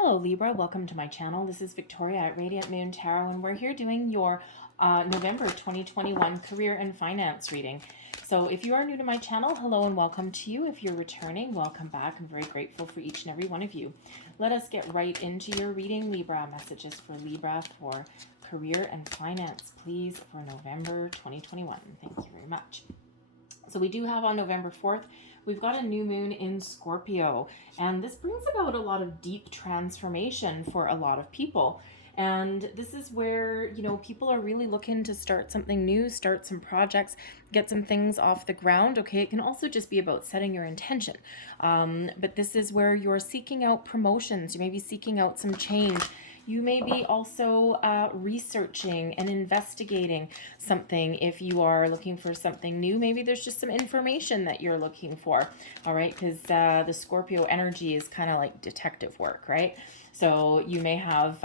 Hello Libra, welcome to my channel. This is Victoria at Radiant Moon Tarot, and we're here doing your November 2021 career and finance reading. So if you are new to my channel, hello and welcome to you. If you're returning, welcome back. I'm very grateful for each and every one of you. Let us get right into your reading. Libra, messages for Libra for career and finance, please, for November 2021. Thank you very much. So we do have on November 4th, we've got a new moon in Scorpio, and this brings about a lot of deep transformation for a lot of people. And this is where, people are really looking to start something new, start some projects, get some things off the ground. Okay, it can also just be about setting your intention. But this is where you're seeking out promotions. You may be seeking out some change. You may be also researching and investigating something. If you are looking for something new, maybe there's just some information that you're looking for. All right, because the Scorpio energy is kind of like detective work, right? So you may have,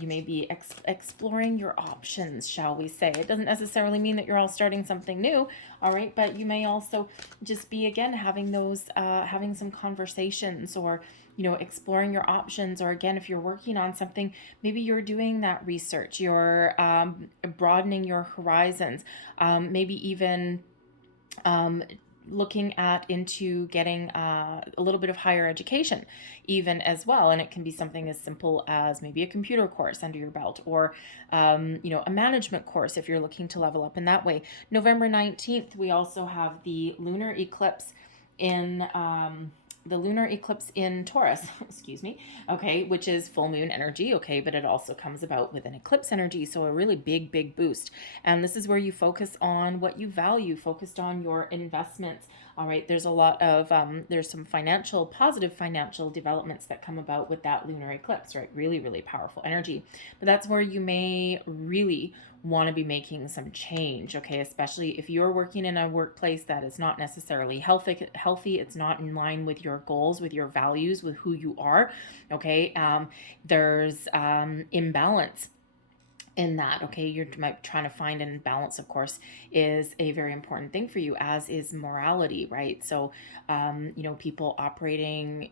you may be exploring your options, shall we say. It doesn't necessarily mean that you're all starting something new, all right? But you may also just be, again, having those, having some conversations, or exploring your options. Or again, if you're working on something, maybe you're doing that research, you're broadening your horizons, maybe even looking into getting a little bit of higher education even as well. And it can be something as simple as maybe a computer course under your belt, or a management course if you're looking to level up in that way. November 19th, we also have the lunar eclipse in Taurus, excuse me, okay, which is full moon energy, okay, but it also comes about with an eclipse energy, so a really big boost. And this is where you focus on what you value, focused on your investments. All right, there's a lot of, there's some positive financial developments that come about with that lunar eclipse, right? Really powerful energy. But that's where you may really want to be making some change, okay, especially if you're working in a workplace that is not necessarily healthy, it's not in line with your goals, with your values, with who you are, okay. There's imbalance in that, okay. You're trying to find an balance, of course, is a very important thing for you, as is morality, right? So people operating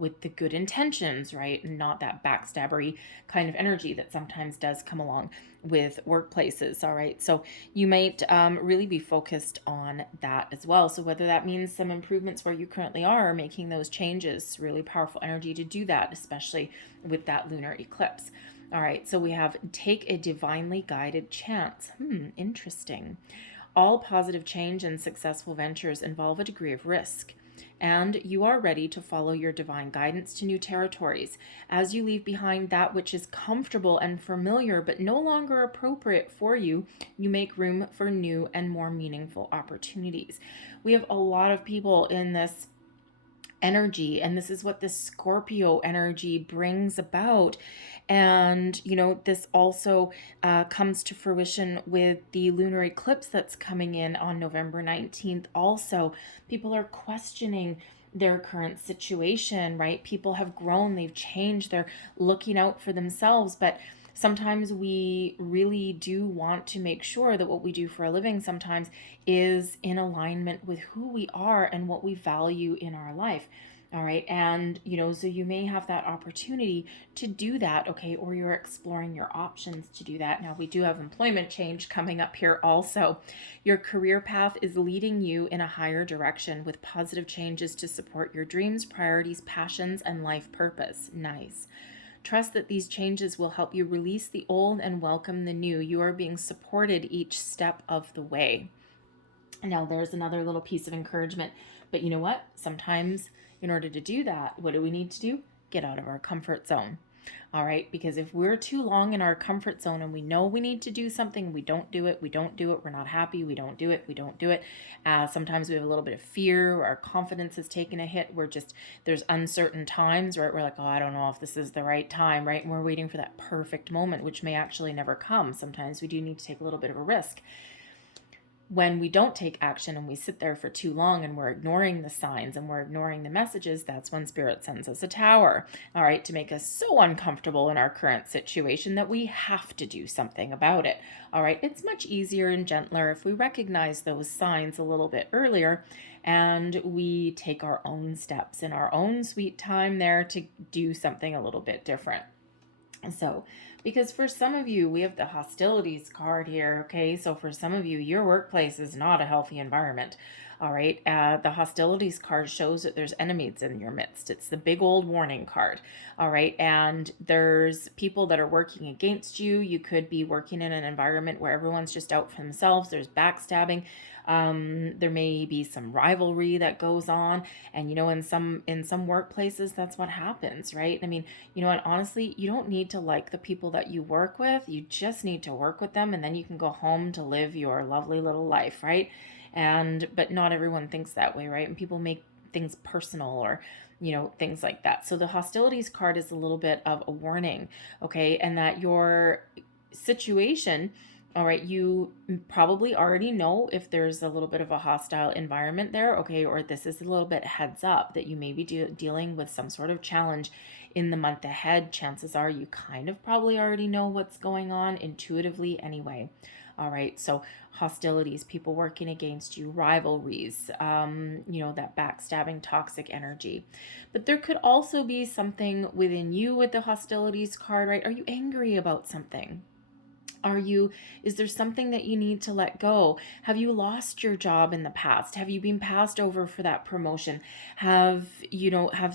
with the good intentions, right? And not that backstabbery kind of energy that sometimes does come along with workplaces. All right. So you might really be focused on that as well. So whether that means some improvements where you currently are, making those changes, really powerful energy to do that, especially with that lunar eclipse. All right. So we have take a divinely guided chance. Interesting. All positive change and successful ventures involve a degree of risk, and you are ready to follow your divine guidance to new territories. As you leave behind that which is comfortable and familiar but no longer appropriate for you, you make room for new and more meaningful opportunities. We have a lot of people in this energy, and this is what the Scorpio energy brings about. And this also comes to fruition with the lunar eclipse that's coming in on November 19th. Also, people are questioning their current situation, right? People have grown, they've changed, they're looking out for themselves. But sometimes we really do want to make sure that what we do for a living sometimes is in alignment with who we are and what we value in our life. All right. And, so you may have that opportunity to do that. Okay. Or you're exploring your options to do that. Now, we do have employment change coming up here also. Your career path is leading you in a higher direction with positive changes to support your dreams, priorities, passions, and life purpose. Nice. Trust that these changes will help you release the old and welcome the new. You are being supported each step of the way. Now, there's another little piece of encouragement. But you know what? Sometimes in order to do that, what do we need to do? Get out of our comfort zone. All right, because if we're too long in our comfort zone and we know we need to do something, we don't do it, we're not happy, we don't do it. Sometimes we have a little bit of fear, or our confidence has taken a hit. There's uncertain times, right? We're like, oh, I don't know if this is the right time, right? And we're waiting for that perfect moment, which may actually never come. Sometimes we do need to take a little bit of a risk. when we don't take action and we sit there for too long and we're ignoring the signs and we're ignoring the messages, that's when Spirit sends us a tower, all right, to make us so uncomfortable in our current situation that we have to do something about it, all right? It's much easier and gentler if we recognize those signs a little bit earlier and we take our own steps in our own sweet time there to do something a little bit different. So, because for some of you, we have the hostilities card here, okay? So for some of you, your workplace is not a healthy environment, all right? The hostilities card shows that there's enemies in your midst. It's the big old warning card, all right? And there's people that are working against you. You could be working in an environment where everyone's just out for themselves. There's backstabbing. There may be some rivalry that goes on, and in some workplaces that's what happens, right? I mean, and honestly, you don't need to like the people that you work with. You just need to work with them, and then you can go home to live your lovely little life, right? But not everyone thinks that way, right? And people make things personal or things like that. So the hostilities card is a little bit of a warning, okay? And that your situation, all right, you probably already know if there's a little bit of a hostile environment there, okay, or this is a little bit heads up that you may be dealing with some sort of challenge in the month ahead. Chances are you kind of probably already know what's going on intuitively anyway. All right, so hostilities, people working against you, rivalries, that backstabbing, toxic energy. But there could also be something within you with the hostilities card, right? Are you angry about something? Is there something that you need to let go? Have you lost your job in the past? Have you been passed over for that promotion? Have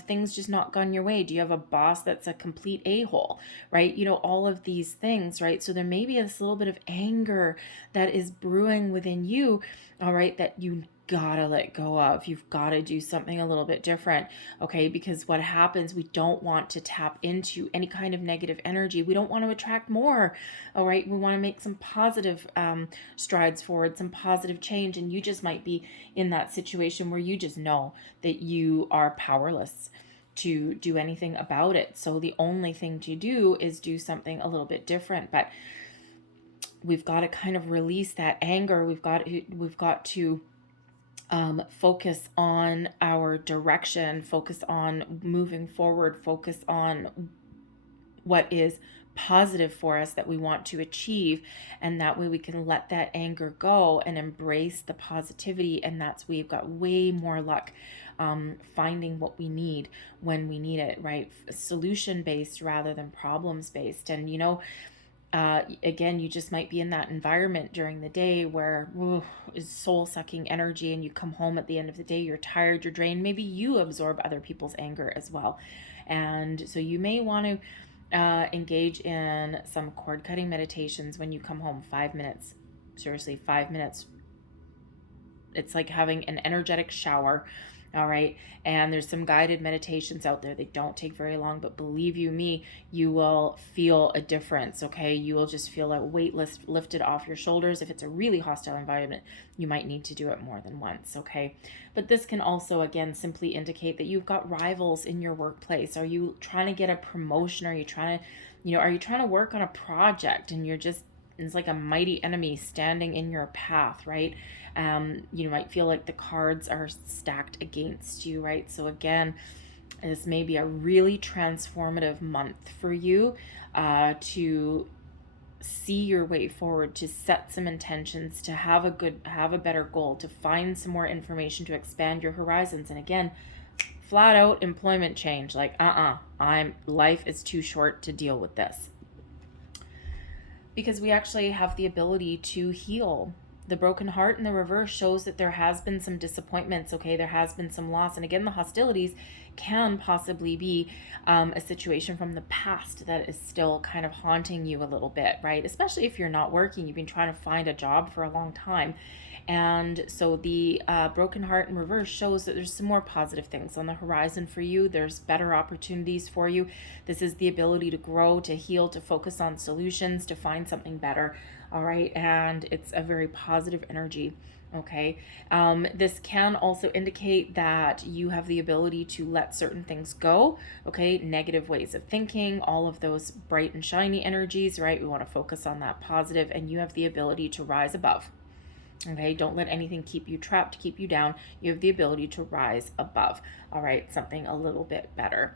things just not gone your way? Do you have a boss that's a complete a-hole, right? All of these things, right? So there may be this little bit of anger that is brewing within you, all right, that you gotta let go of. You've got to do something a little bit different, okay? Because what happens, we don't want to tap into any kind of negative energy. We don't want to attract more, all right? We want to make some positive strides forward, some positive change, and you just might be in that situation where you just know that you are powerless to do anything about it. So the only thing to do is do something a little bit different. But we've got to kind of release that anger. We've got to focus on our direction, focus on moving forward, focus on what is positive for us that we want to achieve, and that way we can let that anger go and embrace the positivity, and that's where we've got way more luck finding what we need when we need it, right? Solution based rather than problems based. And again, you just might be in that environment during the day where is soul-sucking energy, and you come home at the end of the day, you're tired, you're drained. Maybe you absorb other people's anger as well. And so you may want to engage in some cord-cutting meditations when you come home. 5 minutes. Seriously, 5 minutes. It's like having an energetic shower. All right. And there's some guided meditations out there. They don't take very long, but believe you me, you will feel a difference. Okay. You will just feel a weight lifted off your shoulders. If it's a really hostile environment, you might need to do it more than once. Okay. But this can also, again, simply indicate that you've got rivals in your workplace. Are you trying to get a promotion? Are you trying to work on a project and it's like a mighty enemy standing in your path, right? You might feel like the cards are stacked against you, right? So again, this may be a really transformative month for you to see your way forward, to set some intentions, to have a better goal, to find some more information, to expand your horizons. And again, flat out employment change, like life is too short to deal with this. Because we actually have the ability to heal. The broken heart in the reverse shows that there has been some disappointments, okay? There has been some loss. And again, the hostilities can possibly be a situation from the past that is still kind of haunting you a little bit, right? Especially if you're not working, you've been trying to find a job for a long time. And so the broken heart in reverse shows that there's some more positive things on the horizon for you. There's better opportunities for you. This is the ability to grow, to heal, to focus on solutions, to find something better. All right. And it's a very positive energy. Okay. This can also indicate that you have the ability to let certain things go. Okay. Negative ways of thinking, all of those bright and shiny energies, right? We want to focus on that positive, and you have the ability to rise above. Okay, don't let anything keep you trapped, keep you down. You have the ability to rise above. All right, something a little bit better.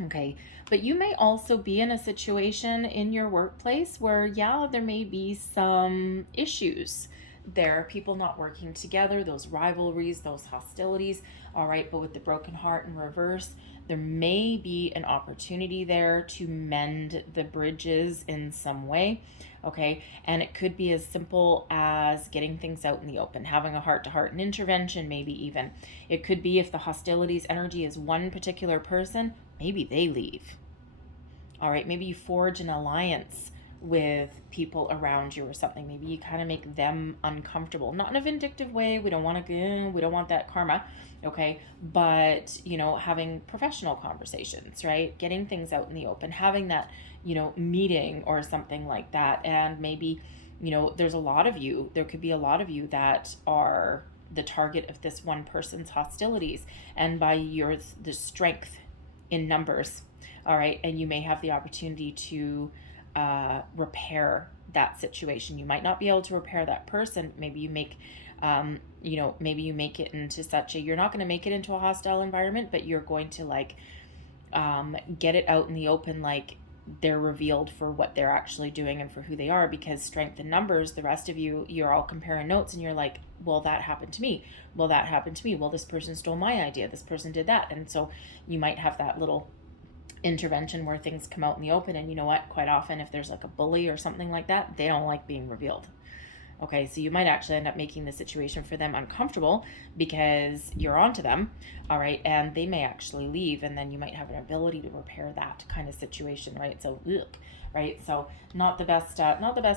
Okay, but you may also be in a situation in your workplace where, yeah, there may be some issues there, people not working together, those rivalries, those hostilities. All right, but with the broken heart in reverse, there may be an opportunity there to mend the bridges in some way. Okay, and it could be as simple as getting things out in the open, having a heart-to-heart and intervention, maybe even. It could be if the hostilities energy is one particular person, maybe they leave. All right, maybe you forge an alliance with people around you or something. Maybe you kind of make them uncomfortable, not in a vindictive way. We don't want that karma. Okay, but having professional conversations, right? Getting things out in the open, having that meeting or something like that. And maybe there could be a lot of you that are the target of this one person's hostilities, and by the strength in numbers. All right, and you may have the opportunity to repair that situation. You might not be able to repair that person. Maybe you make maybe you make it into you're not going to make it into a hostile environment, but you're going to get it out in the open, they're revealed for what they're actually doing and for who they are, because strength in numbers, the rest of you're all comparing notes, and you're like, well, that happened to me. Well, that happened to me. Well, this person stole my idea. This person did that. And so you might have that little intervention where things come out in the open. And you know what? Quite often, if there's a bully or something like that, they don't like being revealed. Okay, so you might actually end up making the situation for them uncomfortable because you're onto them, all right, and they may actually leave, and then you might have an ability to repair that kind of situation, right? So, right? So not the best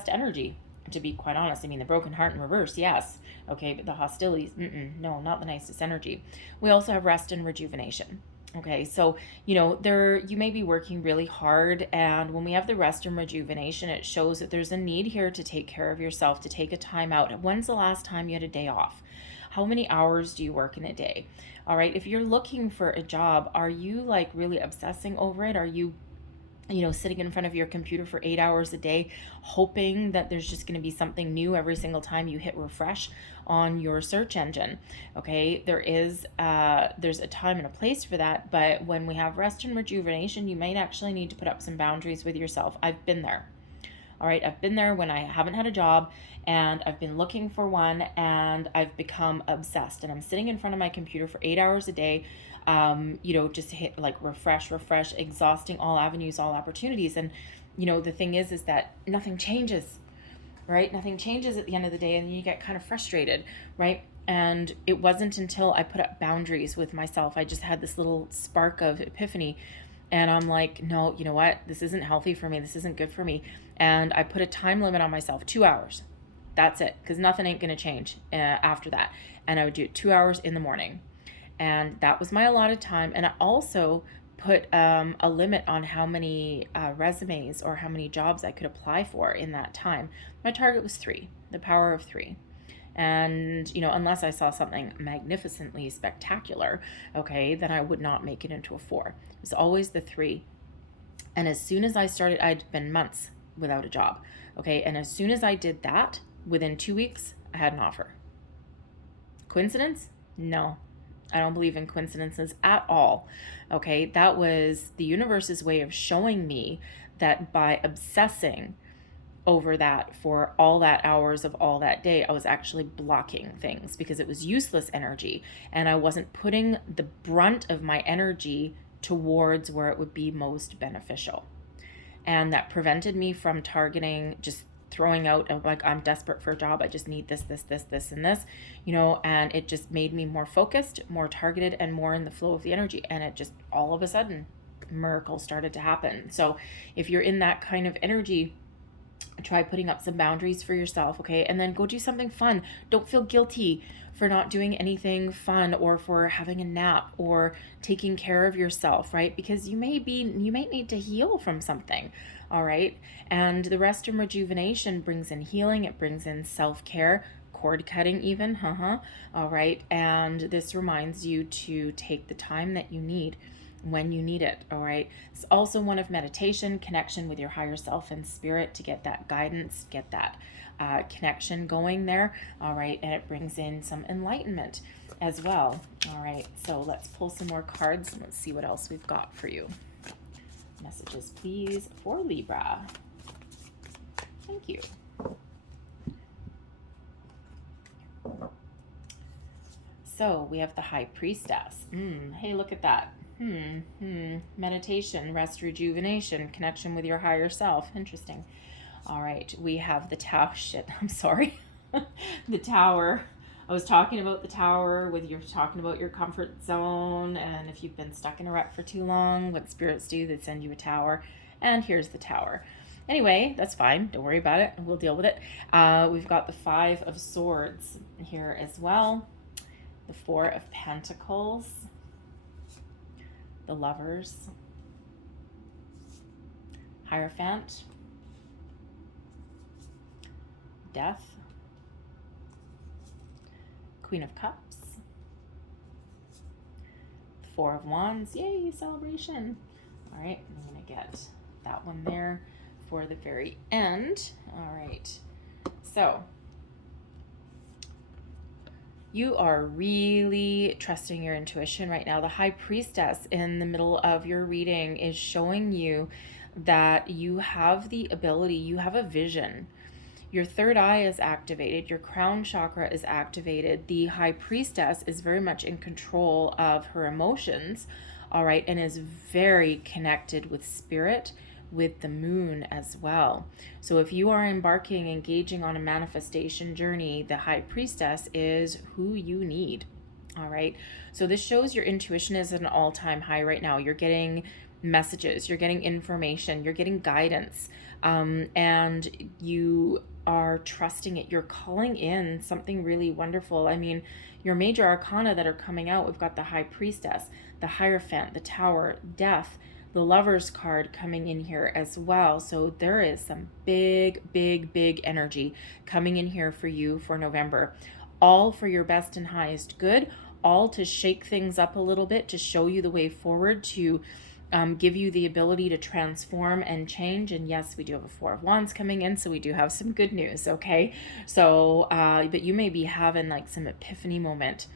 energy, to be quite honest. I mean, the broken heart in reverse, yes, okay, but the hostilities, no, not the nicest energy. We also have rest and rejuvenation. Okay, so, you may be working really hard, and when we have the rest and rejuvenation, it shows that there's a need here to take care of yourself, to take a time out. When's the last time you had a day off? How many hours do you work in a day? All right, if you're looking for a job, are you really obsessing over it? Are you sitting in front of your computer for 8 hours a day, hoping that there's just going to be something new every single time you hit refresh on your search engine? Okay, there's a time and a place for that, but when we have rest and rejuvenation, you might actually need to put up some boundaries with yourself. I've been there. All right, I've been there when I haven't had a job and I've been looking for one, and I've become obsessed, and I'm sitting in front of my computer for 8 hours a day, just hit refresh, exhausting all avenues, all opportunities. And, the thing is that nothing changes, right? Nothing changes at the end of the day, and you get kind of frustrated, right? And it wasn't until I put up boundaries with myself, I just had this little spark of epiphany. And I'm like, no, you know what? This isn't healthy for me. This isn't good for me. And I put a time limit on myself, 2 hours. That's it, because nothing ain't going to change after that. And I would do it 2 hours in the morning. And that was my allotted time. And I also put a limit on how many resumes or how many jobs I could apply for in that time. My target was 3, the power of 3. And, unless I saw something magnificently spectacular, okay, then I would not make it into a 4. It was always the 3. And as soon as I started, I'd been months without a job, okay? And as soon as I did that, within 2 weeks, I had an offer. Coincidence? No. I don't believe in coincidences at all, okay? That was the universe's way of showing me that by obsessing over that for all that hours of all that day, I was actually blocking things because it was useless energy, and I wasn't putting the brunt of my energy towards where it would be most beneficial. And that prevented me from targeting, just throwing out I'm desperate for a job, I just need this, and this, and it just made me more focused, more targeted, and more in the flow of the energy. And it just, all of a sudden, miracles started to happen. So if you're in that kind of energy, try putting up some boundaries for yourself, okay? And then go do something fun. Don't feel guilty for not doing anything fun, or for having a nap, or taking care of yourself, right? Because you might need to heal from something, all right? And the rest and rejuvenation brings in healing. It brings in self-care, cord cutting even, all right? And this reminds you to take the time that you need. when you need it. All right. It's also one of meditation, connection with your higher self and spirit to get that guidance, get that connection going there. All right. And it brings in some enlightenment as well. All right. So let's pull some more cards and let's see what else we've got for you. Messages, please, for Libra. Thank you. So we have the High Priestess. Hey, look at that. Meditation, rest, rejuvenation, connection with your higher self. Interesting. All right, we have the Tower. Shit, I'm sorry. The Tower. I was talking about the Tower with you're talking about your comfort zone, and if you've been stuck in a rut for too long, what spirits do, they send you a tower. And here's the Tower. Anyway, that's fine. Don't worry about it. We'll deal with it. We've got the Five of Swords here as well. The Four of Pentacles. The Lovers. Hierophant. Death. Queen of Cups. The Four of Wands. Yay, celebration. All right, I'm going to get that one there for the very end. All right, so you are really trusting your intuition right now. The High Priestess in the middle of your reading is showing you that you have the ability, you have a vision. Your third eye is activated. Your crown chakra is activated. The High Priestess is very much in control of her emotions, all right, and is very connected with spirit, with the moon as well. So if you are engaging on a manifestation journey, the High Priestess is who you need, all right? So this shows your intuition is at an all-time high right now. You're getting messages, you're getting information, you're getting guidance, and you are trusting it. You're calling in something really wonderful. I mean, your major arcana that are coming out, we've got the High Priestess, the Hierophant, the Tower, Death, the Lover's card coming in here as well. So there is some big energy coming in here for you for November, all for your best and highest good, all to shake things up a little bit, to show you the way forward, to give you the ability to transform and change. And yes, we do have a Four of Wands coming in, so we do have some good news, okay? So, but you may be having like some epiphany moment,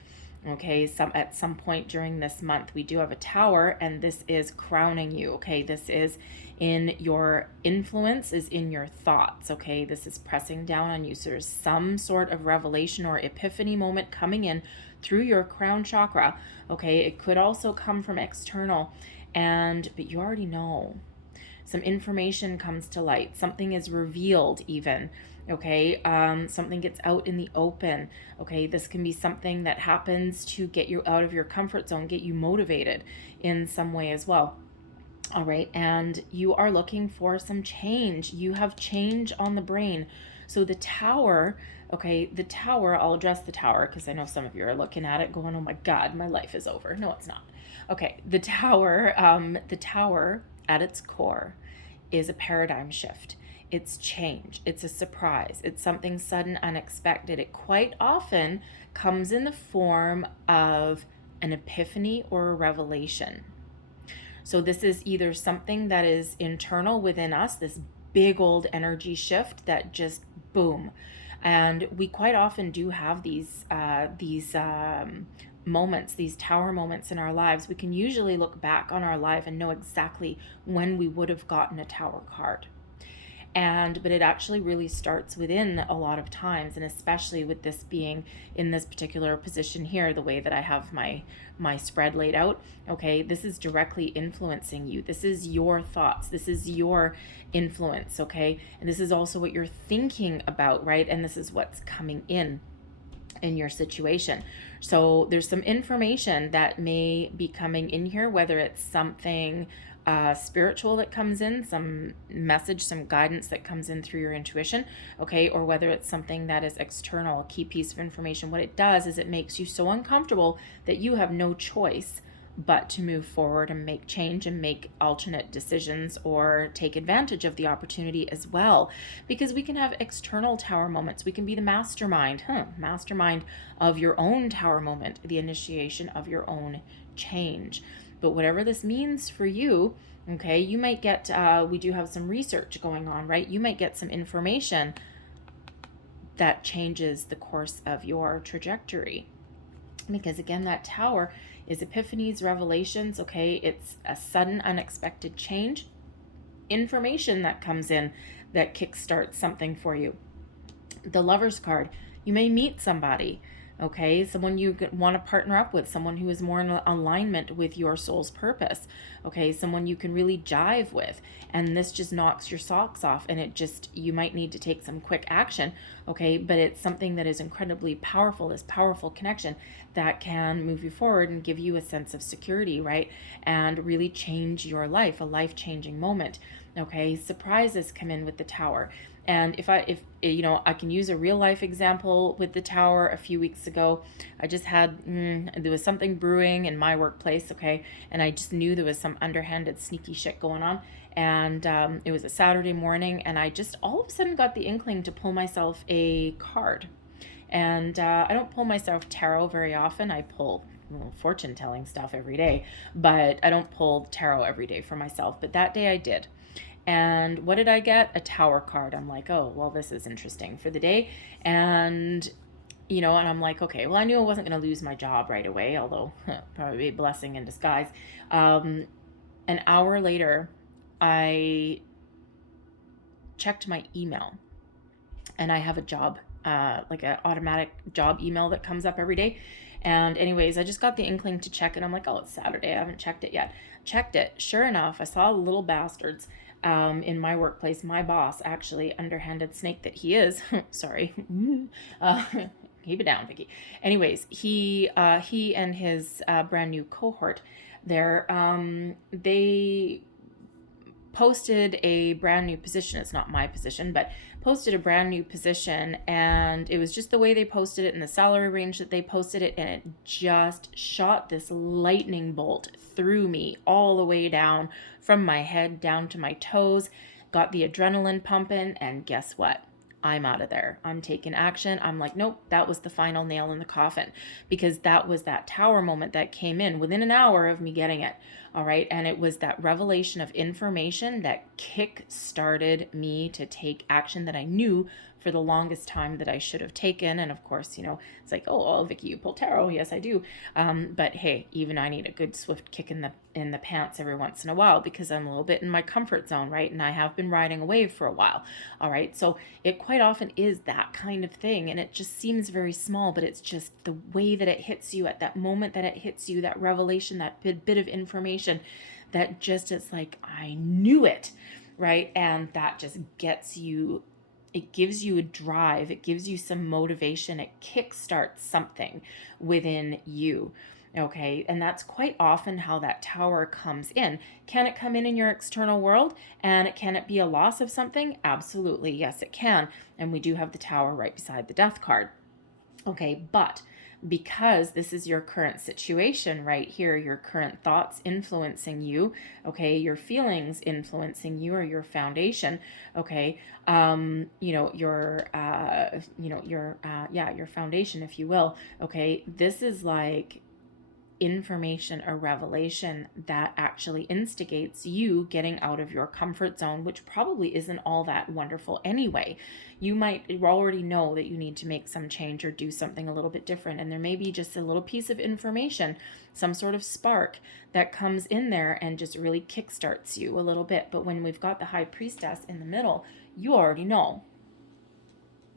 okay? At some point during this month. We do have a Tower, and this is crowning you, okay? This is in your influence, is in your thoughts, okay? This is pressing down on you. So there's some sort of revelation or epiphany moment coming in through your crown chakra, okay? It could also come from external, but you already know. Some information comes to light. Something is revealed even, okay? Something gets out in the open, okay? This can be something that happens to get you out of your comfort zone, get you motivated in some way as well. All right, and you are looking for some change. You have change on the brain. So the Tower, okay, the Tower, I'll address the Tower because I know some of you are looking at it going, oh my God, my life is over. No, it's not. Okay, the Tower at its core is a paradigm shift. It's change. It's a surprise. It's something sudden, unexpected. It quite often comes in the form of an epiphany or a revelation. So this is either something that is internal within us, this big old energy shift that just boom. And we quite often do have these moments, these Tower moments in our lives. We can usually look back on our life and know exactly when we would have gotten a Tower card. But it actually really starts within a lot of times, and especially with this being in this particular position here, the way that I have my spread laid out, okay, this is directly influencing you. This is your thoughts. This is your influence, okay? And this is also what you're thinking about, right? And this is what's coming in your situation. So there's some information that may be coming in here, whether it's something spiritual that comes in, some message, some guidance that comes in through your intuition, okay, or whether it's something that is external, a key piece of information. What it does is it makes you so uncomfortable that you have no choice but to move forward and make change and make alternate decisions or take advantage of the opportunity as well. Because we can have external Tower moments. We can be the mastermind of your own Tower moment, the initiation of your own change. But whatever this means for you, okay, you might get, we do have some research going on, right? You might get some information that changes the course of your trajectory. Because again, that Tower is epiphanies, revelations, okay? It's a sudden, unexpected change. Information that comes in that kickstarts something for you. The Lover's card, you may meet somebody, okay? Someone you want to partner up with, someone who is more in alignment with your soul's purpose, okay? Someone you can really jive with, and this just knocks your socks off, and you might need to take some quick action, okay? But it's something that is incredibly powerful, this powerful connection that can move you forward and give you a sense of security, right? And really change your life, a life-changing moment, okay? Surprises come in with the Tower. And if I can use a real life example with the Tower. A few weeks ago, I just had, there was something brewing in my workplace, okay? And I just knew there was some underhanded, sneaky shit going on. And it was a Saturday morning, and I just all of a sudden got the inkling to pull myself a card. And I don't pull myself tarot very often. I pull fortune telling stuff every day, but I don't pull tarot every day for myself. But that day I did. And what did I get? A Tower card. I'm like, oh, well, this is interesting for the day. And, and I'm like, okay, well, I knew I wasn't going to lose my job right away, although probably a blessing in disguise. An hour later, I checked my email, and I have a job, like an automatic job email that comes up every day. And anyways, I just got the inkling to check it. I'm like, oh, it's Saturday. I haven't checked it yet. Checked it. Sure enough, I saw little bastards in my workplace. My boss, actually, underhanded snake that he is. Sorry. Keep it down, Vicky. Anyways, he and his brand new cohort, they posted a brand new position. It's not my position, but posted a brand new position, and it was just the way they posted it and the salary range that they posted it, and it just shot this lightning bolt through me all the way down from my head down to my toes, got the adrenaline pumping, and guess what? I'm out of there. I'm taking action. I'm like, nope, that was the final nail in the coffin, because that was that Tower moment that came in within an hour of me getting it. All right. And it was that revelation of information that kick-started me to take action that I knew for the longest time that I should have taken. And of course, it's like, oh, well, Vicky, you pull tarot. Yes, I do. But hey, even I need a good swift kick in the pants every once in a while, because I'm a little bit in my comfort zone, right? And I have been riding a wave for a while. All right. So it quite often is that kind of thing. And it just seems very small, but it's just the way that it hits you at that moment that it hits you, that revelation, that bit of information that just, it's like, I knew it, right? And that just gets you, it gives you a drive, it gives you some motivation, it kickstarts something within you. Okay, and that's quite often how that Tower comes in. Can it come in your external world? And can it be a loss of something? Absolutely, yes, it can. And we do have the Tower right beside the Death card. Okay, but because this is your current situation right here, your current thoughts influencing you, okay, your feelings influencing you, or your foundation, okay, your foundation, if you will, okay, this is like information or revelation that actually instigates you getting out of your comfort zone, which probably isn't all that wonderful anyway. You might already know that you need to make some change or do something a little bit different, and there may be just a little piece of information, some sort of spark that comes in there and just really kickstarts you a little bit. But when we've got the High Priestess in the middle, you already know,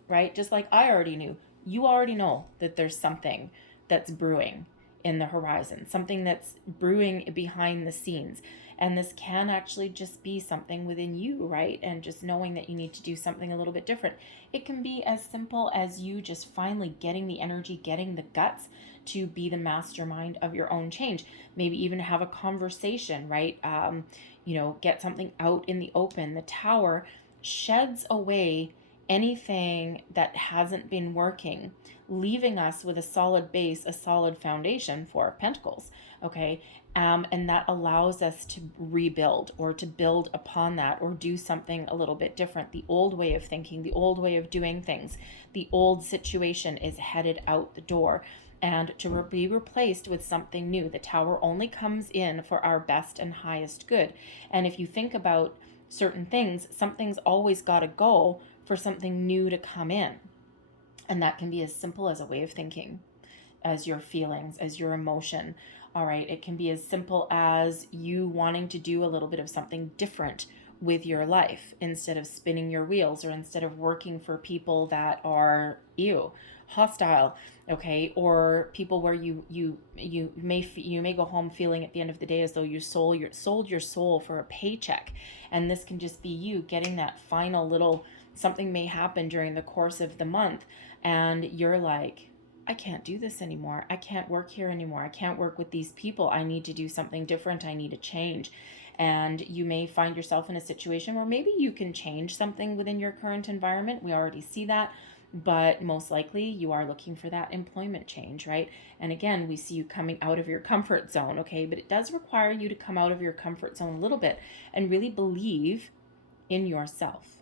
right? Just like I already knew. You already know that there's something that's brewing in the horizon, something that's brewing behind the scenes. And this can actually just be something within you, right? And just knowing that you need to do something a little bit different. It can be as simple as you just finally getting the energy, getting the guts to be the mastermind of your own change. Maybe even have a conversation, right? Get something out in the open. The Tower sheds away anything that hasn't been working, leaving us with a solid base, a solid foundation for Pentacles, okay? And that allows us to rebuild or to build upon that or do something a little bit different. The old way of thinking, the old way of doing things, the old situation is headed out the door. and to be replaced with something new. The Tower only comes in for our best and highest good. And if you think about certain things, something's always got to go for something new to come in. And that can be as simple as a way of thinking, as your feelings, as your emotion. All right, it can be as simple as you wanting to do a little bit of something different with your life instead of spinning your wheels, or instead of working for people that are hostile, okay, or people where you may go home feeling at the end of the day as though you sold your soul for a paycheck. And this can just be you getting that final little something may happen during the course of the month, and you're like, I can't do this anymore. I can't work here anymore. I can't work with these people. I need to do something different. I need a change. And you may find yourself in a situation where maybe you can change something within your current environment. We already see that. But most likely you are looking for that employment change, right? And again, we see you coming out of your comfort zone, okay? But it does require you to come out of your comfort zone a little bit and really believe in yourself.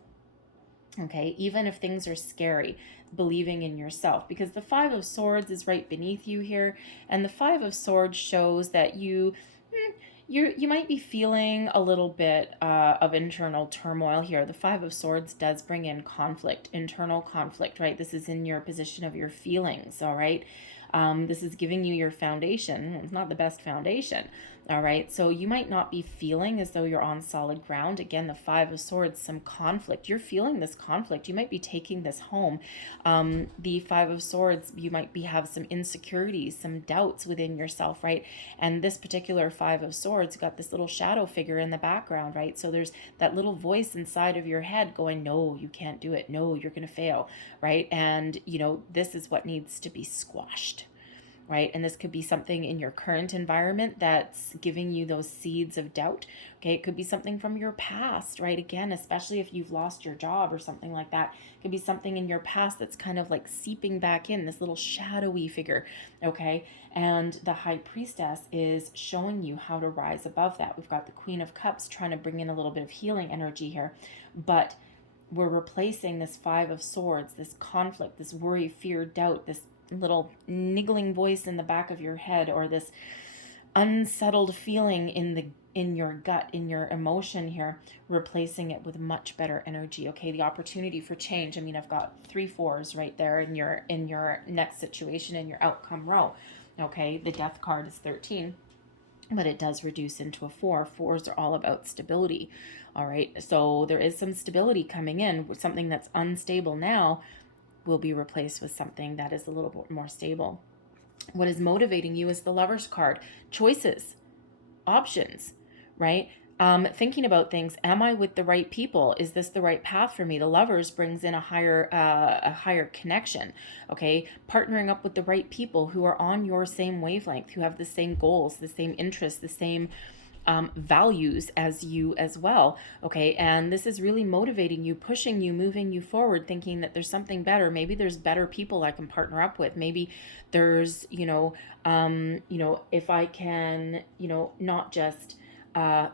Okay, even if things are scary, believing in yourself, because the Five of Swords is right beneath you here, and the Five of Swords shows that you might be feeling a little bit of internal turmoil here. The Five of Swords does bring in conflict, internal conflict, right? This is in your position of your feelings, all right? This is giving you your foundation. It's not the best foundation, all right? So you might not be feeling as though you're on solid ground. Again, the Five of Swords, some conflict. You're feeling this conflict. You might be taking this home. The Five of Swords, you might have some insecurities, some doubts within yourself, right? And this particular Five of Swords got this little shadow figure in the background, right? So there's that little voice inside of your head going, no, you can't do it. No, you're going to fail, right? And, this is what needs to be squashed. Right? And this could be something in your current environment that's giving you those seeds of doubt. Okay. It could be something from your past, right? Again, especially if you've lost your job or something like that, it could be something in your past that's kind of like seeping back in, this little shadowy figure. Okay. And the High Priestess is showing you how to rise above that. We've got the Queen of Cups trying to bring in a little bit of healing energy here, but we're replacing this Five of Swords, this conflict, this worry, fear, doubt, this little niggling voice in the back of your head, or this unsettled feeling in your gut, in your emotion here, replacing it with much better energy. Okay, the opportunity for change. I mean, I've got 3 4s right there in your next situation, in your outcome row. Okay, the Death card is 13, but it does reduce into a 4. 4s are all about stability. All right, so there is some stability coming in. Something that's unstable now will be replaced with something that is a little bit more stable. What is motivating you is the Lover's card. Choices, options, right? Thinking about things. Am I with the right people? Is this the right path for me? The Lovers brings in a higher connection. Okay, partnering up with the right people who are on your same wavelength, who have the same goals, the same interests, the same values as you as well. Okay, and this is really motivating you, pushing you, moving you forward, thinking that there's something better. Maybe there's better people I can partner up with. Maybe there's if I can not just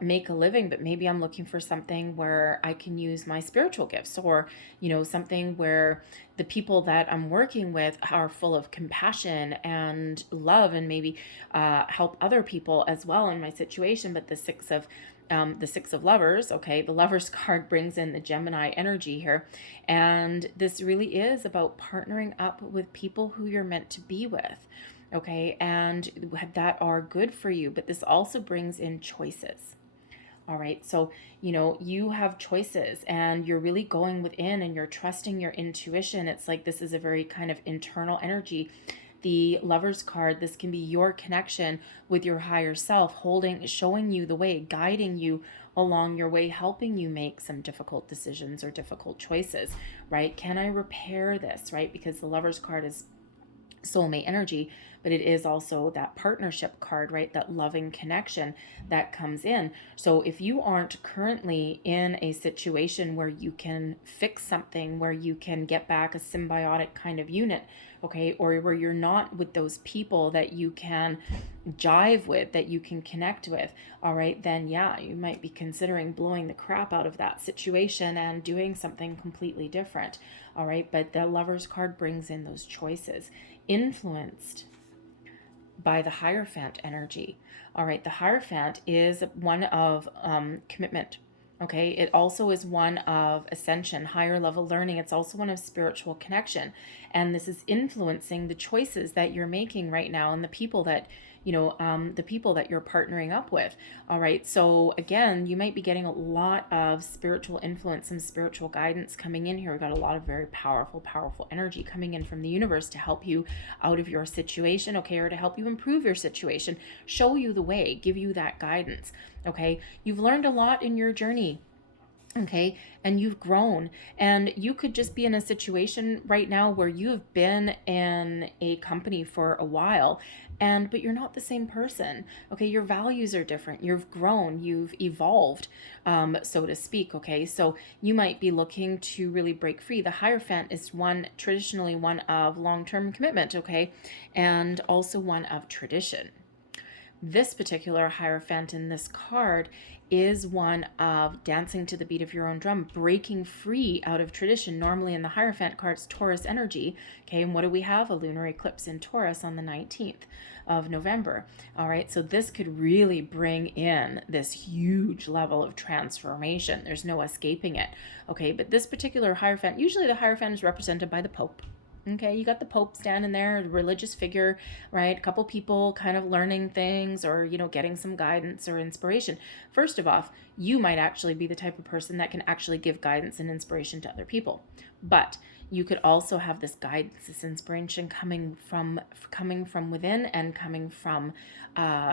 make a living, but maybe I'm looking for something where I can use my spiritual gifts, or something where the people that I'm working with are full of compassion and love, and maybe help other people as well in my situation. But the Six of Lovers, okay, the Lovers card brings in the Gemini energy here, and this really is about partnering up with people who you're meant to be with. Okay, and that are good for you, but this also brings in choices. All right, so you have choices, and you're really going within, and you're trusting your intuition. It's like this is a very kind of internal energy. The Lover's card, this can be your connection with your higher self, showing you the way, guiding you along your way, helping you make some difficult decisions or difficult choices, right? Can I repair this, right? Because the Lover's card is soulmate energy, but it is also that partnership card, right? That loving connection that comes in. So if you aren't currently in a situation where you can fix something, where you can get back a symbiotic kind of unit, okay, or where you're not with those people that you can jive with, that you can connect with, all right, then yeah, you might be considering blowing the crap out of that situation and doing something completely different. All right, but the Lover's card brings in those choices. Influenced, by the Hierophant energy. All right, the Hierophant is one of commitment. Okay, it also is one of ascension, higher level learning. It's also one of spiritual connection. And this is influencing the choices that you're making right now and the people that, the people that you're partnering up with. All right, so again, you might be getting a lot of spiritual influence and spiritual guidance coming in here. We've got a lot of very powerful, powerful energy coming in from the universe to help you out of your situation, okay, or to help you improve your situation, show you the way, give you that guidance. Okay, you've learned a lot in your journey, okay, and you've grown, and you could just be in a situation right now where you have been in a company for a while, but you're not the same person. Okay, your values are different, you've grown, you've evolved, so to speak. Okay, so you might be looking to really break free. The Hierophant is traditionally one of long-term commitment, okay, and also one of tradition. This particular Hierophant in this card is one of dancing to the beat of your own drum, breaking free out of tradition. Normally in the Hierophant cards, Taurus energy. Okay, and what do we have? A lunar eclipse in Taurus on the 19th of November. All right, so this could really bring in this huge level of transformation. There's no escaping it. Okay, but this particular Hierophant, usually the Hierophant is represented by the Pope. Okay, you got the Pope standing there, a religious figure, right? A couple people kind of learning things or, getting some guidance or inspiration. First of all, you might actually be the type of person that can actually give guidance and inspiration to other people. But you could also have this guidance, this inspiration coming from within and coming from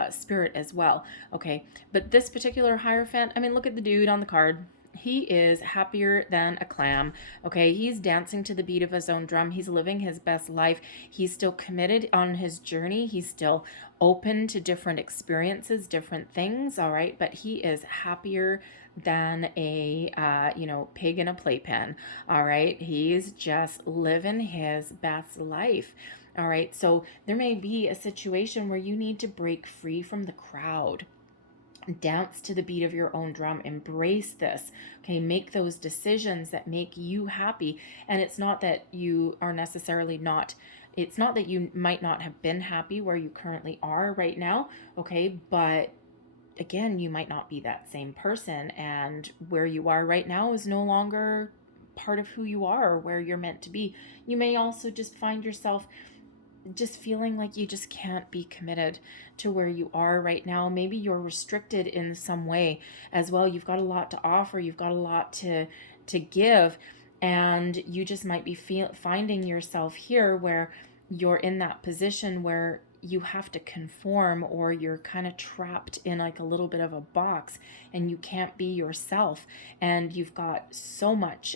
spirit as well. Okay, but this particular Hierophant, I mean, look at the dude on the card. He is happier than a clam. Okay, he's dancing to the beat of his own drum. He's living his best life. He's still committed on his journey. He's still open to different experiences, different things. All right, but he is happier than a pig in a playpen. All right, he's just living his best life. All right, so there may be a situation where you need to break free from the crowd. Dance to the beat of your own drum. Embrace this. Okay, make those decisions that make you happy. And it's not that you are necessarily not, it's not that you might not have been happy where you currently are right now. Okay, but again, you might not be that same person, and where you are right now is no longer part of who you are or where you're meant to be. You may also just find yourself just feeling like you just can't be committed to where you are right now. Maybe you're restricted in some way as well. You've got a lot to offer. You've got a lot to give, and you just might be finding yourself here where you're in that position where you have to conform, or you're kind of trapped in like a little bit of a box and you can't be yourself, and you've got so much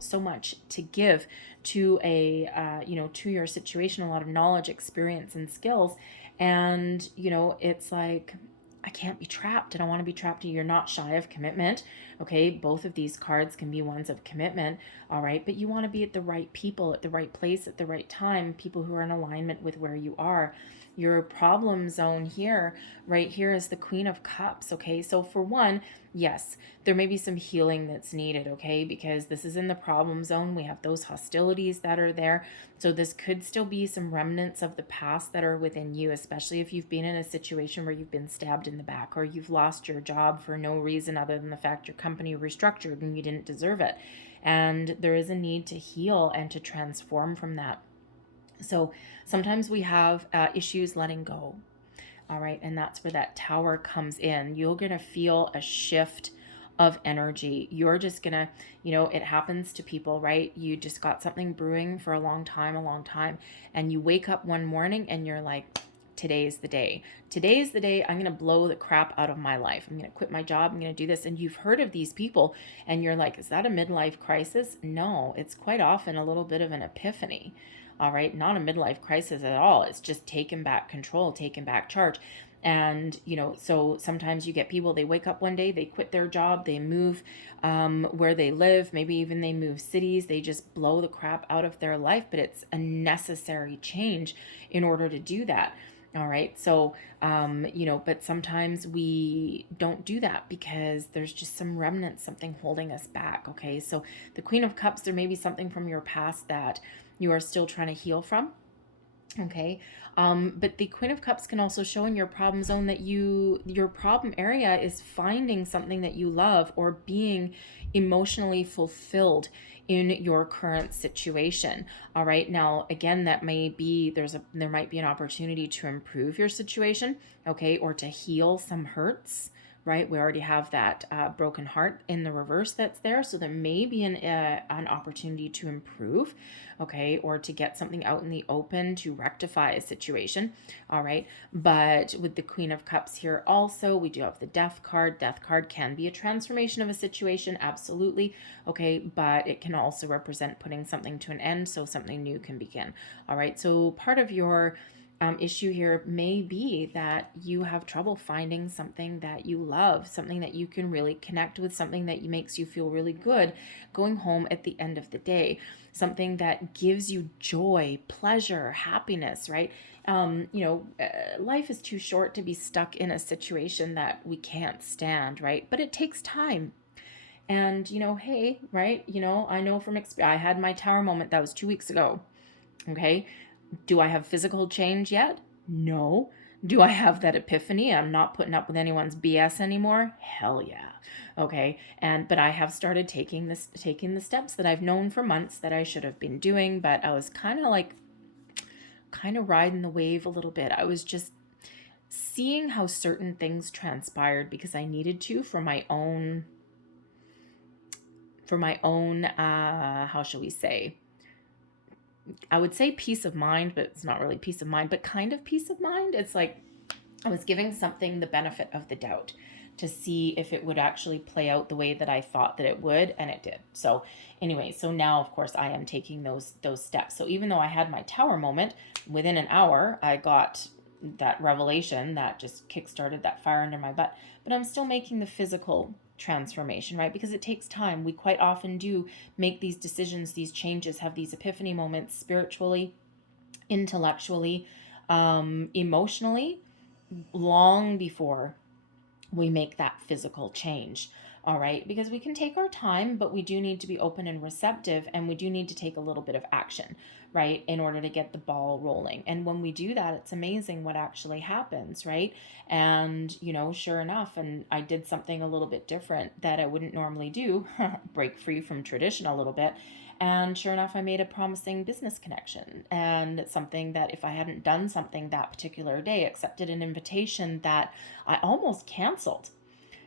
so much to give to to your situation, a lot of knowledge, experience, and skills, and it's like, I can't be trapped. I don't want to be trapped. You're not shy of commitment. Okay, both of these cards can be ones of commitment. All right, but you want to be at the right people, at the right place, at the right time, people who are in alignment with where you are. Your problem zone here, right here, is the Queen of Cups. Okay, so for one, yes, there may be some healing that's needed, okay, because this is in the problem zone. We have those hostilities that are there. So this could still be some remnants of the past that are within you, especially if you've been in a situation where you've been stabbed in the back, or you've lost your job for no reason other than the fact your company restructured and you didn't deserve it. And there is a need to heal and to transform from that. So sometimes we have issues letting go. All right, and that's where that Tower comes in. You're going to feel a shift of energy. You're just going to, it happens to people, right? You just got something brewing for a long time, and you wake up one morning and you're like, today's the day. Today's the day I'm going to blow the crap out of my life. I'm going to quit my job. I'm going to do this. And you've heard of these people and you're like, is that a midlife crisis? No, it's quite often a little bit of an epiphany. All right, not a midlife crisis at all. It's just taking back control, taking back charge. And, so sometimes you get people, they wake up one day, they quit their job, they move where they live, maybe even they move cities, they just blow the crap out of their life, but it's a necessary change in order to do that. All right, so, but sometimes we don't do that because there's just some remnants, something holding us back. Okay, so the Queen of Cups, there may be something from your past that you are still trying to heal from. Okay. But the Queen of Cups can also show in your problem zone that your problem area is finding something that you love or being emotionally fulfilled in your current situation. All right. Now, again, that may be, there might be an opportunity to improve your situation. Okay. Or to heal some hurts. Right, we already have that broken heart in the reverse that's there, so there may be an opportunity to improve, okay, or to get something out in the open to rectify a situation. All right, but with the Queen of Cups here also, we do have the Death card. Death card can be a transformation of a situation, absolutely, okay, but it can also represent putting something to an end so something new can begin. All right, so part of your issue here may be that you have trouble finding something that you love, something that you can really connect with, something that makes you feel really good going home at the end of the day, something that gives you joy, pleasure, happiness, right? Life is too short to be stuck in a situation that we can't stand, right? But it takes time. And, hey, right? I know from experience, I had my tower moment. That was 2 weeks ago. Okay. Do I have physical change yet? No. Do I have that epiphany? I'm not putting up with anyone's BS anymore? Hell yeah. Okay. But I have started taking the steps that I've known for months that I should have been doing, but I was kind of riding the wave a little bit. I was just seeing how certain things transpired because I needed to for my own how shall we say, I would say peace of mind, but it's not really peace of mind, but kind of peace of mind. It's like I was giving something the benefit of the doubt to see if it would actually play out the way that I thought that it would, and it did. So anyway, so now of course I am taking those steps. So even though I had my tower moment, within an hour I got that revelation that just kickstarted that fire under my butt, but I'm still making the physical transformation, right? Because it takes time. We quite often do make these decisions, these changes, have these epiphany moments spiritually, intellectually, emotionally, long before we make that physical change. All right, because we can take our time, but we do need to be open and receptive, and we do need to take a little bit of action, right, in order to get the ball rolling. And when we do that, it's amazing what actually happens, right? And sure enough, and I did something a little bit different that I wouldn't normally do, break free from tradition a little bit. And sure enough, I made a promising business connection, and it's something that if I hadn't done something that particular day, accepted an invitation that I almost canceled,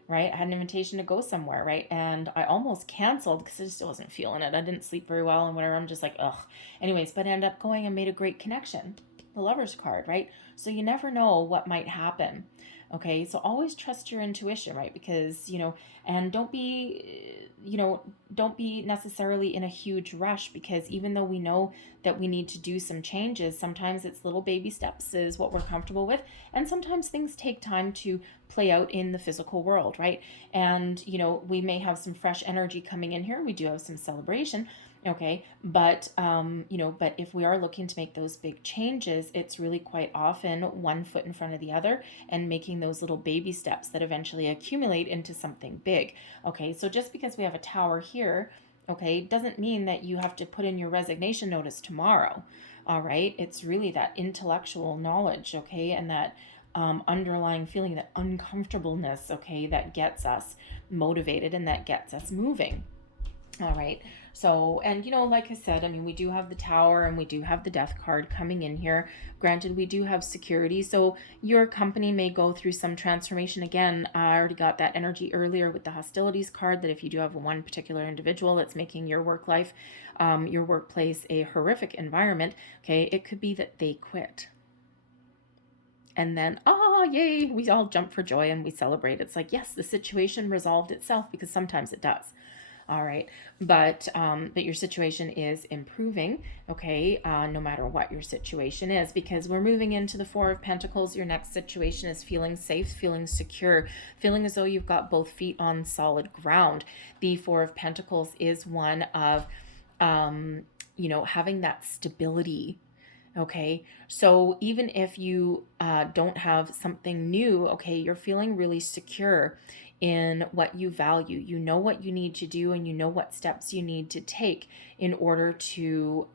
right? I had an invitation to go somewhere, right? And I almost canceled because I just wasn't feeling it. I didn't sleep very well and whatever. I'm just like, ugh. Anyways, but I ended up going and made a great connection. The Lover's card, right? So you never know what might happen. Okay, so always trust your intuition, right? Because, and don't be necessarily in a huge rush, because even though we know that we need to do some changes, sometimes it's little baby steps is what we're comfortable with. And sometimes things take time to play out in the physical world, right? And, we may have some fresh energy coming in here. We do have some celebration. Okay, but but if we are looking to make those big changes, it's really quite often one foot in front of the other and making those little baby steps that eventually accumulate into something big. Okay, so just because we have a tower here, okay, doesn't mean that you have to put in your resignation notice tomorrow. All right, it's really that intellectual knowledge, okay, and that underlying feeling, that uncomfortableness, okay, that gets us motivated and that gets us moving. All right. So, and like I said, I mean, we do have the Tower and we do have the Death card coming in here. Granted, we do have security. So your company may go through some transformation. Again, I already got that energy earlier with the hostilities card, that if you do have one particular individual that's making your work life, your workplace a horrific environment, okay, it could be that they quit. And then, yay, we all jump for joy and we celebrate. It's like, yes, the situation resolved itself, because sometimes it does. All right, but your situation is improving, okay, no matter what your situation is, because we're moving into the Four of Pentacles. Your next situation is feeling safe, feeling secure, feeling as though you've got both feet on solid ground. The Four of Pentacles is one of, having that stability. Okay, so even if you don't have something new, okay, you're feeling really secure in what you value. You know what you need to do, and you know what steps you need to take in order to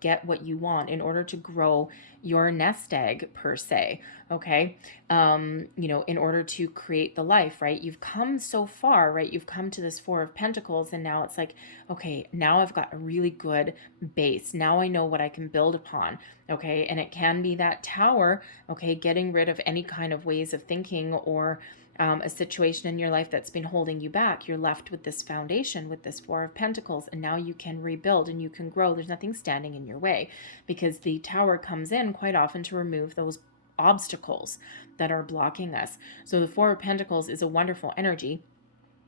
get what you want, in order to grow your nest egg, per se. Okay. In order to create the life, right? You've come so far, right? You've come to this Four of Pentacles, and now it's like, okay, now I've got a really good base. Now I know what I can build upon. Okay. And it can be that Tower, okay, getting rid of any kind of ways of thinking or a situation in your life that's been holding you back. You're left with this foundation, with this Four of Pentacles, and now you can rebuild and you can grow. There's nothing standing in your way, because the Tower comes in quite often to remove those obstacles that are blocking us. So the Four of Pentacles is a wonderful energy.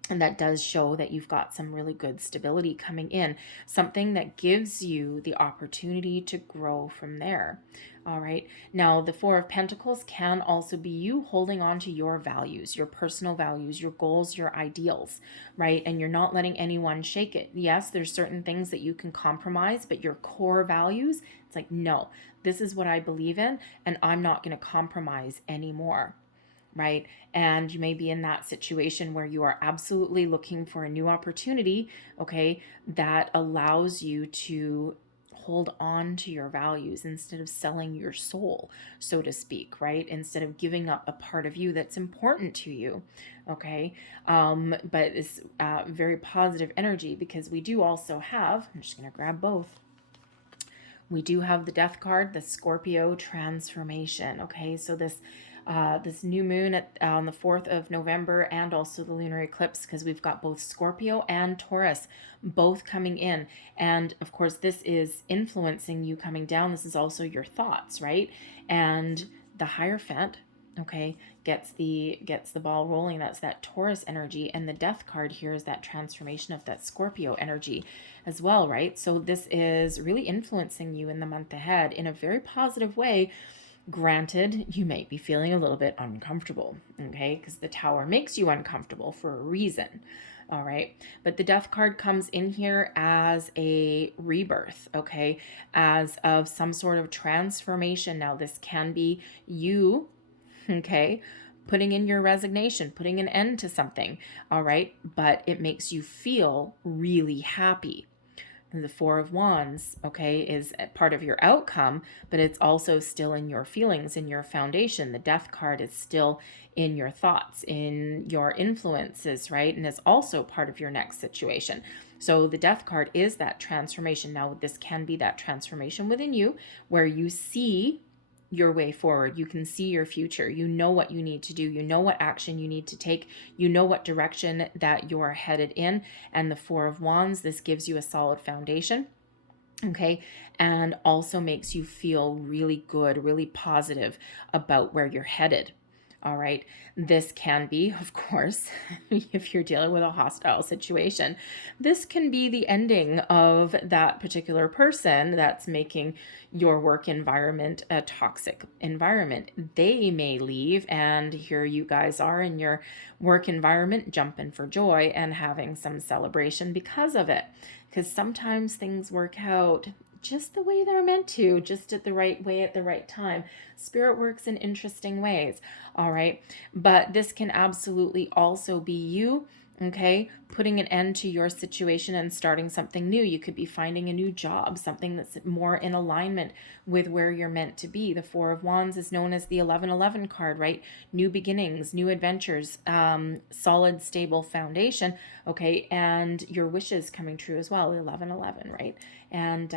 And that does show that you've got some really good stability coming in, something that gives you the opportunity to grow from there. All right. Now, the Four of Pentacles can also be you holding on to your values, your personal values, your goals, your ideals, right? And you're not letting anyone shake it. Yes, there's certain things that you can compromise, but your core values, it's like, no, this is what I believe in, and I'm not going to compromise anymore. Right? And you may be in that situation where you are absolutely looking for a new opportunity, okay, that allows you to hold on to your values instead of selling your soul, so to speak, right? Instead of giving up a part of you that's important to you, okay? But it's very positive energy, because we do also have, I'm just going to grab both. We do have the Death card, the Scorpio transformation, okay? So this new moon on the 4th of November, and also the lunar eclipse, because we've got both Scorpio and Taurus both coming in. And of course, this is influencing you coming down. This is also your thoughts, right? And the Hierophant, okay, gets the ball rolling. That's that Taurus energy. And the Death card here is that transformation of that Scorpio energy as well, right? So this is really influencing you in the month ahead in a very positive way. Granted, you might be feeling a little bit uncomfortable, okay? Because the Tower makes you uncomfortable for a reason, all right? But the Death card comes in here as a rebirth, okay? As of some sort of transformation. Now, this can be you, okay, putting in your resignation, putting an end to something, all right? But it makes you feel really happy. The Four of Wands, okay, is part of your outcome, but it's also still in your feelings, in your foundation. The Death card is still in your thoughts, in your influences, right? And is also part of your next situation. So the Death card is that transformation. Now, this can be that transformation within you where you see your way forward. You can see your future. You know what you need to do. You know what action you need to take. You know what direction that you're headed in. And the Four of Wands, this gives you a solid foundation. Okay. And also makes you feel really good, really positive about where you're headed. All right. This can be, of course, if you're dealing with a hostile situation, this can be the ending of that particular person that's making your work environment a toxic environment. They may leave, and here you guys are in your work environment, jumping for joy and having some celebration because of it. Because sometimes things work out just the way they're meant to, just at the right way at the right time. Spirit works in interesting ways, all right? But this can absolutely also be you, okay, putting an end to your situation and starting something new. You could be finding a new job, something that's more in alignment with where you're meant to be. The Four of Wands is known as the 1111 card, right? New beginnings, new adventures, solid, stable foundation, okay? And your wishes coming true as well, 1111, right? And,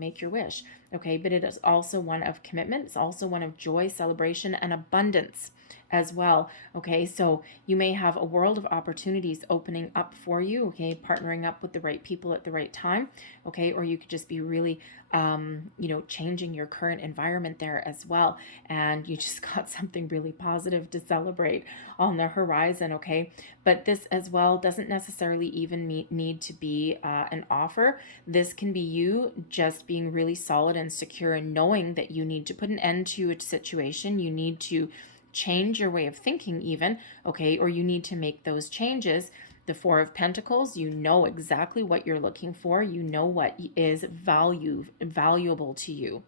make your wish, okay? But it is also one of commitment. It's also one of joy, celebration, and abundance as well, okay? So you may have a world of opportunities opening up for you, okay? Partnering up with the right people at the right time, okay? Or you could just be really, changing your current environment there as well. And you just got something really positive to celebrate on the horizon, okay? But this as well doesn't necessarily even need to be an offer. This can be you just being really solid and secure and knowing that you need to put an end to a situation. You need to change your way of thinking even, okay? Or you need to make those changes. The Four of Pentacles, you know exactly what you're looking for. You know what is valuable to you.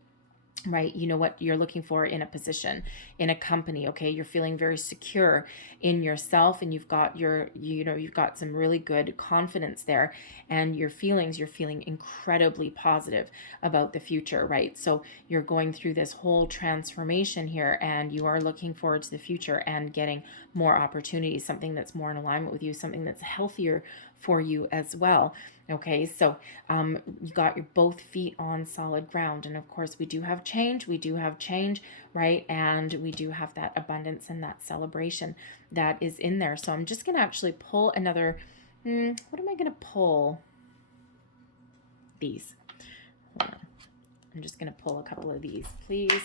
right? You know what you're looking for in a position, in a company, okay? You're feeling very secure in yourself, and you've got your, you've got some really good confidence there, and your feelings, you're feeling incredibly positive about the future, right? So you're going through this whole transformation here, and you are looking forward to the future and getting more opportunities, something that's more in alignment with you, something that's healthier for you as well. Okay, so you got your both feet on solid ground. And of course, we do have change. We do have change, right? And we do have that abundance and that celebration that is in there. So I'm just going to actually pull another. What am I going to pull? These. Hold on. I'm just going to pull a couple of these, please.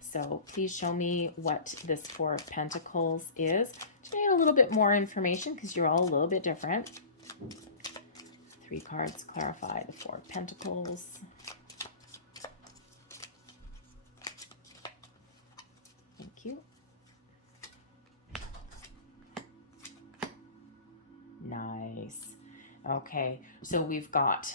So please show me what this Four of Pentacles is. Just need a little bit more information because you're all a little bit different. 3 cards clarify the Four of Pentacles. Thank you. Nice. Okay, so we've got,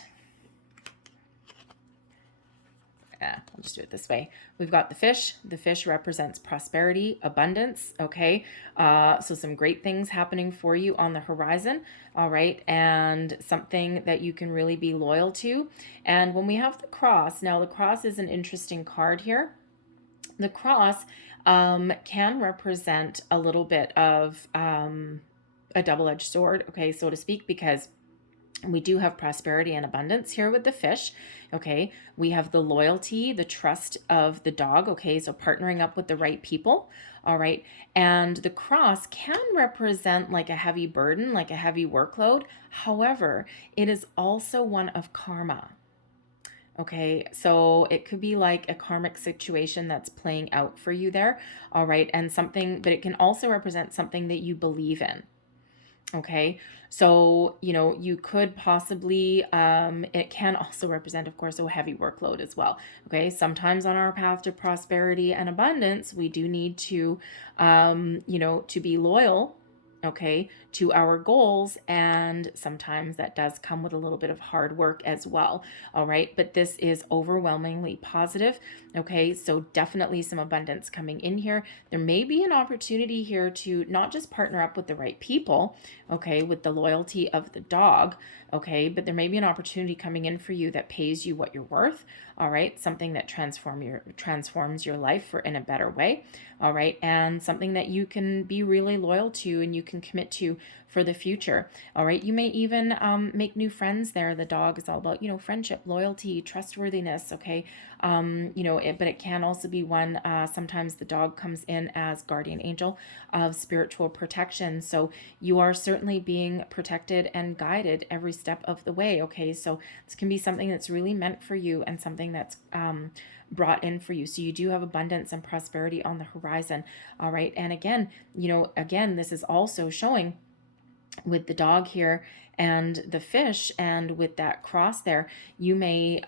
I'll just do it this way. We've got the fish. The fish represents prosperity, abundance, okay? So some great things happening for you on the horizon, all right? And something that you can really be loyal to. And when we have the cross, now the cross is an interesting card here. The cross can represent a little bit of a double-edged sword, okay, so to speak, because we do have prosperity and abundance here with the fish, okay? We have the loyalty, the trust of the dog, okay? So partnering up with the right people, all right? And the cross can represent like a heavy burden, like a heavy workload. However, it is also one of karma, okay? So it could be like a karmic situation that's playing out for you there, all right? And something, but it can also represent something that you believe in. Okay, so, you could possibly, it can also represent, of course, a heavy workload as well. Okay, sometimes on our path to prosperity and abundance, we do need to, to be loyal, okay, to our goals. And sometimes that does come with a little bit of hard work as well. All right, but this is overwhelmingly positive. Okay, so definitely some abundance coming in here. There may be an opportunity here to not just partner up with the right people, okay, with the loyalty of the dog, okay, but there may be an opportunity coming in for you that pays you what you're worth, all right, something that transforms your life for in a better way, all right, and something that you can be really loyal to and you can commit to for the future, all right. You may even make new friends there. The dog is all about, friendship, loyalty, trustworthiness, okay, but it can also be one, sometimes the dog comes in as guardian angel of spiritual protection. So you are certainly being protected and guided every step of the way, okay? So this can be something that's really meant for you and something that's brought in for you. So you do have abundance and prosperity on the horizon, all right? And again, this is also showing with the dog here and the fish, and with that cross there, you may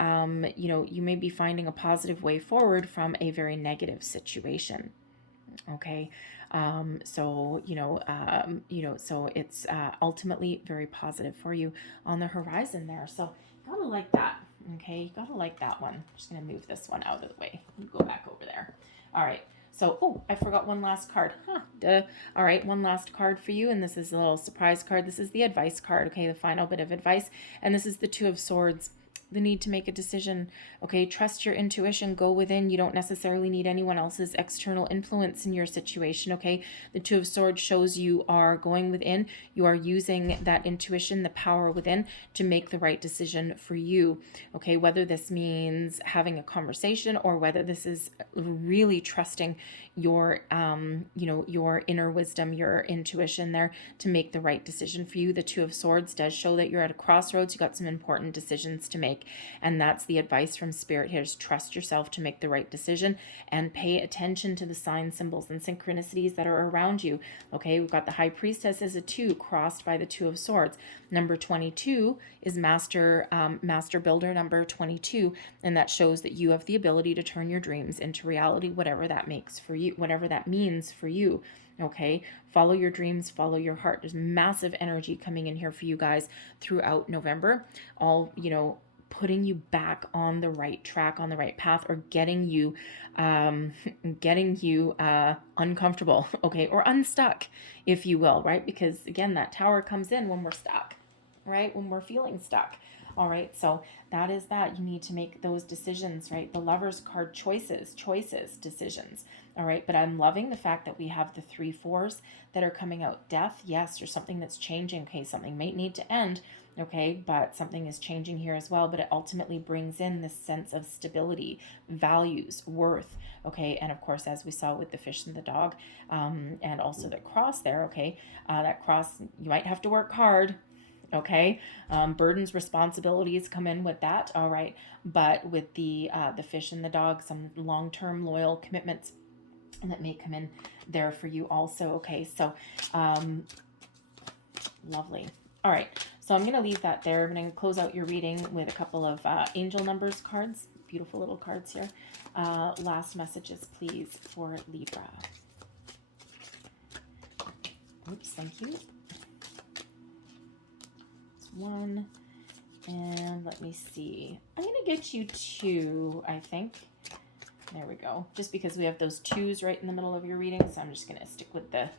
be finding a positive way forward from a very negative situation, okay? So it's ultimately very positive for you on the horizon there. So you gotta like that, okay? You gotta like that one. I'm just gonna move this one out of the way. Go back over there. All right. So, I forgot one last card. All right, one last card for you, and this is a little surprise card. This is the advice card, okay, the final bit of advice, and this is the Two of Swords. The need to make a decision, okay? Trust your intuition, go within. You don't necessarily need anyone else's external influence in your situation, okay? The Two of Swords shows you are going within. You are using that intuition, the power within, to make the right decision for you, okay? Whether this means having a conversation or whether this is really trusting your, your inner wisdom, your intuition there to make the right decision for you. The Two of Swords does show that you're at a crossroads. You got some important decisions to make. And that's the advice from Spirit here, is trust yourself to make the right decision and pay attention to the signs, symbols, and synchronicities that are around you. Okay, we've got the High Priestess as a 2 crossed by the Two of Swords. Number 22 is Master Builder number 22, and that shows that you have the ability to turn your dreams into reality, whatever that makes for you, whatever that means for you. Okay, follow your dreams, follow your heart. There's massive energy coming in here for you guys throughout November. All, putting you back on the right track, on the right path, or getting you uncomfortable, okay, or unstuck, if you will, right? Because again, that Tower comes in when we're stuck, right? When we're feeling stuck. All right, so that is that. You need to make those decisions, right? The Lover's card, choices, decisions. All right, but I'm loving the fact that we have the 3 4s that are coming out. Death, yes, there's something that's changing. Okay, something may need to end, okay, but something is changing here as well. But it ultimately brings in this sense of stability, values, worth, okay, and of course, as we saw with the fish and the dog, and also the cross there, okay, that cross, you might have to work hard. Okay, burdens, responsibilities come in with that. All right, but with the fish and the dog, some long-term loyal commitments that may come in there for you also. Okay, so lovely. All right, so I'm going to leave that there. I'm going to close out your reading with a couple of angel numbers cards. Beautiful little cards here. Last messages, please, for Libra. Oops, thank you. One, and let me see. I'm going to get you 2, I think. There we go. Just because we have those 2s right in the middle of your reading, so I'm just going to stick with the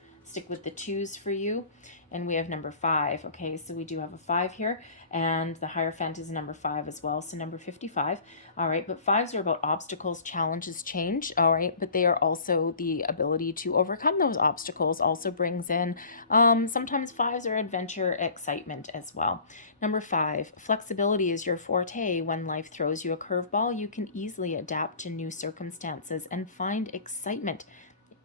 2s for you. And we have number 5. Okay, so we do have a 5 here, and the Hierophant is number 5 as well, so number 55. All right, but 5s are about obstacles, challenges, change. All right, but they are also the ability to overcome those obstacles. Also brings in sometimes 5s are adventure, excitement as well. Number 5, flexibility is your forte. When life throws you a curveball, you can easily adapt to new circumstances and find excitement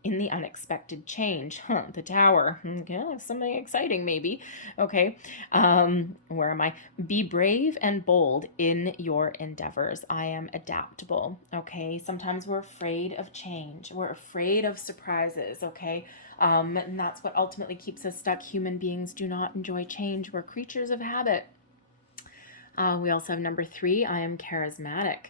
in the unexpected change. The Tower. Okay, something exciting maybe. Okay. Where am I? Be brave and bold in your endeavors. I am adaptable. Okay. Sometimes we're afraid of change. We're afraid of surprises. Okay. And that's what ultimately keeps us stuck. Human beings do not enjoy change. We're creatures of habit. We also have number 3. I am charismatic.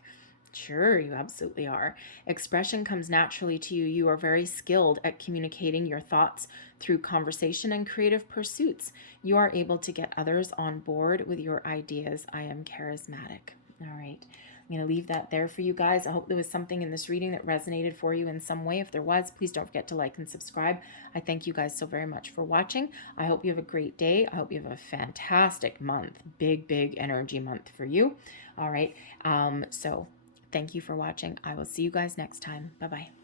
Sure, you absolutely are. Expression comes naturally to you. You are very skilled at communicating your thoughts through conversation and creative pursuits. You are able to get others on board with your ideas. I am charismatic. All right. I'm going to leave that there for you guys. I hope there was something in this reading that resonated for you in some way. If there was, please don't forget to like and subscribe. I thank you guys so very much for watching. I hope you have a great day. I hope you have a fantastic month. Big, big energy month for you. All right. So thank you for watching. I will see you guys next time. Bye-bye.